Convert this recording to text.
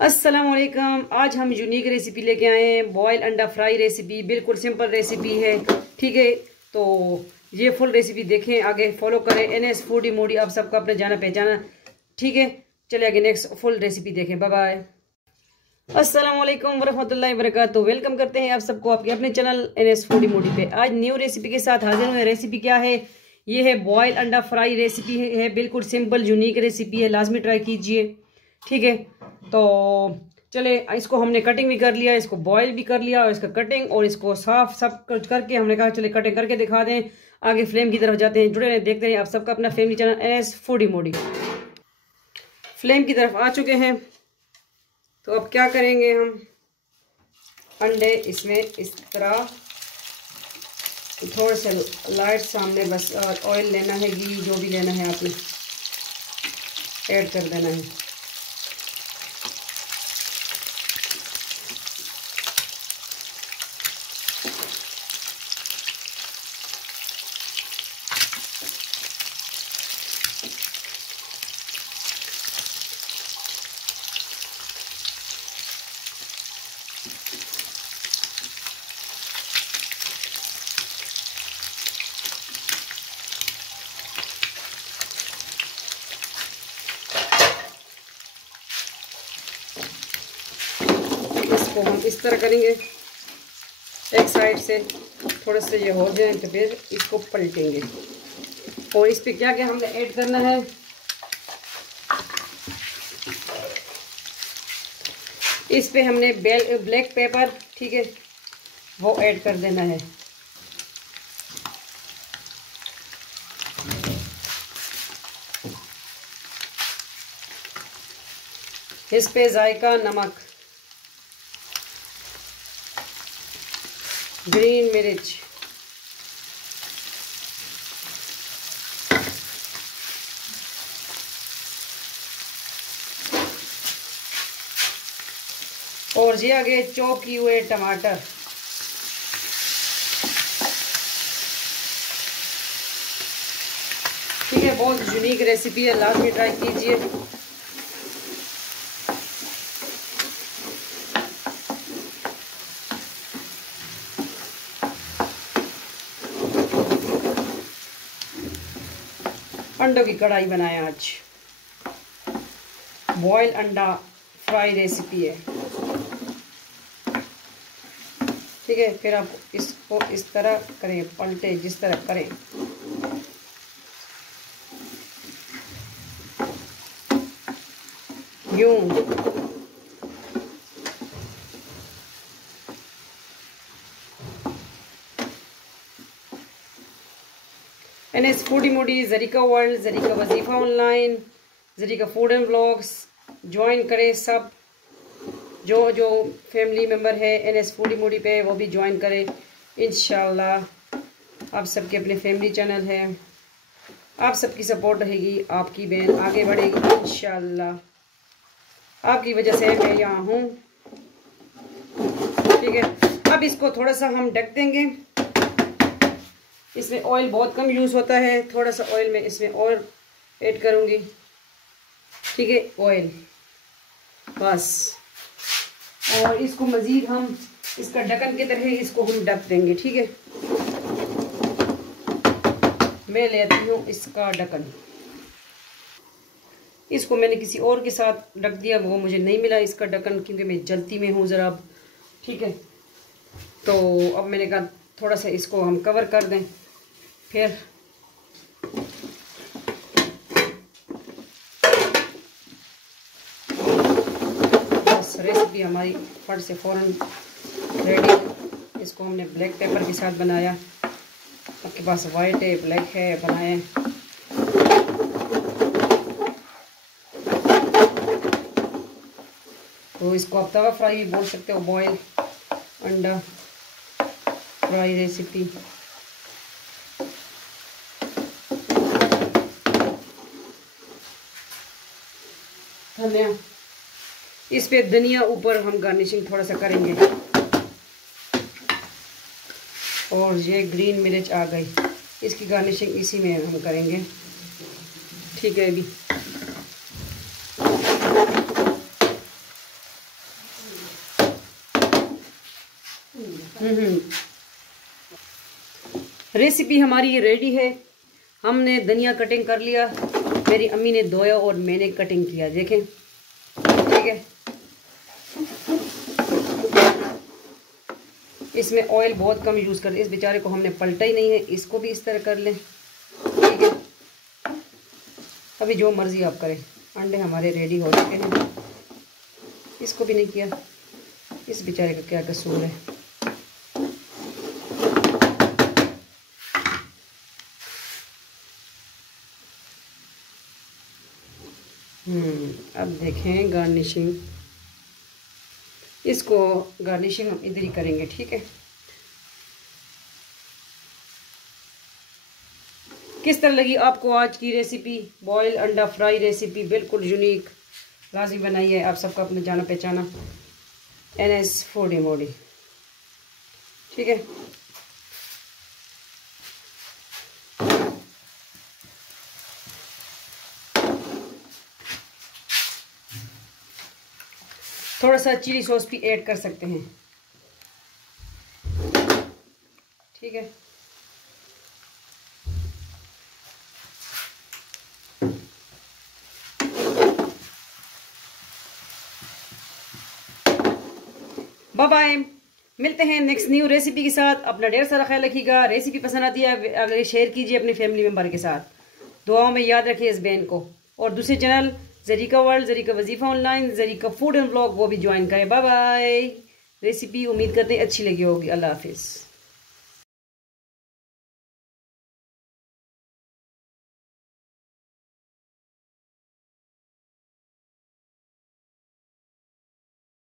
अस्सलामुअलैकुम। आज हम यूनिक रेसिपी लेके आए हैं, बॉयल अंडा फ्राई रेसिपी। बिल्कुल सिंपल रेसिपी है, ठीक है। तो ये फुल रेसिपी देखें, आगे फॉलो करें। NS फूडी मोडी आप सबको अपने जाना पहचाना, ठीक है। चलिए आगे नेक्स्ट फुल रेसिपी देखें। Bye bye. अस्सलामुअलैकुम वरहमतुल्लाहि वबरकातुहू। वेलकम करते हैं आप सबको आपके अपने चैनल NS फूडी मोडी पे। आज न्यू रेसिपी के साथ हाजिर हुए। रेसिपी क्या है? ये है बॉयल अंडा फ्राई रेसिपी है। बिल्कुल सिंपल यूनिक रेसिपी है, लाजमी ट्राई कीजिए, ठीक है। तो चले, इसको हमने कटिंग भी कर लिया, इसको बॉयल भी कर लिया और इसका कटिंग और इसको साफ सब कुछ करके हमने कहा चले कटिंग करके दिखा दें। आगे फ्लेम की तरफ जाते हैं, जुड़े रहें, देखते हैं आप सबका अपना फैमिली चैनल NS फूडी मोडी। फ्लेम की तरफ आ चुके हैं, तो अब क्या करेंगे, हम अंडे इसमें इस तरह थोड़े से लाइट सामने बस ऑयल लेना है, घी जो भी लेना है आपने ऐड कर देना है। इसको हम इस तरह करेंगे, एक साइड से थोड़े से ये हो जाए तो फिर इसको पलटेंगे। और इस पे क्या क्या हमने ऐड करना है, इस पे हमने ब्लैक पेपर, ठीक है, वो ऐड कर देना है। इस पे जायका नमक, ग्रीन मिर्च, और ये आगे चॉप किए हुए टमाटर, ठीक है। बहुत यूनिक रेसिपी है, लाजमी ट्राई कीजिए। अंडों की कढ़ाई बनाए आज, बॉयल अंडा फ्राई रेसिपी है, ठीक है। फिर आप इसको इस तरह करें, पलटे जिस तरह करें, यूं। NS foodie Modi, Zarika world, Zarika Wazifa online, Zarika food and vlogs join करें सब। जो जो फैमिली मेम्बर है NS फूडी मोडी पे वो भी ज्वाइन करें इंशाल्लाह। आप सबके अपने फैमिली चैनल है, आप सबकी सपोर्ट रहेगी, आपकी बहन आगे बढ़ेगी इंशाल्लाह। आपकी वजह से मैं यहाँ हूँ, ठीक है। अब इसको थोड़ा सा हम ढक देंगे। इसमें ऑयल बहुत कम यूज़ होता है, थोड़ा सा ऑयल मैं इसमें और ऐड करूँगी, ठीक है, ऑयल बस। और इसको मज़ीद हम इसका ढक्कन की तरह इसको हम ढक देंगे, ठीक है। मैं लेती हूँ इसका ढक्कन, इसको मैंने किसी और के साथ ढक दिया, वो मुझे नहीं मिला इसका ढक्कन, क्योंकि मैं जल्दी में हूँ ज़रा, ठीक है। तो अब मैंने कहा थोड़ा सा इसको हम कवर कर दें, फिर बस रेसिपी हमारी फट से फ़ौरन रेडी। इसको हमने ब्लैक पेपर के साथ बनाया, आपके पास वाइट है ब्लैक है, बनाए। तो इसको आप तवा फ्राई भी बोल सकते हो, बॉयल अंडा फ्राई रेसिपी। धनिया, इस पे धनिया ऊपर हम गार्निशिंग थोड़ा सा करेंगे। और ये ग्रीन मिर्च आ गई, इसकी गार्निशिंग इसी में हम करेंगे, ठीक है। अभी रेसिपी हमारी रेडी है। हमने धनिया कटिंग कर लिया, मेरी अम्मी ने धोया और मैंने कटिंग किया, देखें। ठीक है, इसमें ऑयल बहुत कम यूज़ करते, इस बेचारे को हमने पलटा ही नहीं है, इसको भी इस तरह कर लें। ठीक है, अभी जो मर्ज़ी आप करें। अंडे हमारे रेडी हो चुके हैं, इसको भी नहीं किया, इस बेचारे का क्या कसूर है। अब देखें गार्निशिंग, इसको गार्निशिंग हम इधर ही करेंगे। ठीक है, किस तरह लगी आपको आज की रेसिपी? बॉयल अंडा फ्राई रेसिपी बिल्कुल यूनिक, लाजमी बनाइए। आप सबका अपने जाना पहचाना NS फूडी मोडी। ठीक है, थोड़ा सा चिली सॉस भी ऐड कर सकते हैं। ठीक है, बाय बाय, मिलते हैं नेक्स्ट न्यू रेसिपी के साथ। अपना ढेर सारा ख्याल रखिएगा। रेसिपी पसंद आती है अगर शेयर कीजिए अपनी फैमिली मेम्बर के साथ। दुआओं में याद रखिए इस बहन को। और दूसरे channel Zarika world, Zarika Wazifa online, Zarika food and blog, वो भी ज्वाइन करें। Bye bye. रेसिपी उम्मीद करते हैं अच्छी लगी होगी। अल्लाह हाफिज़।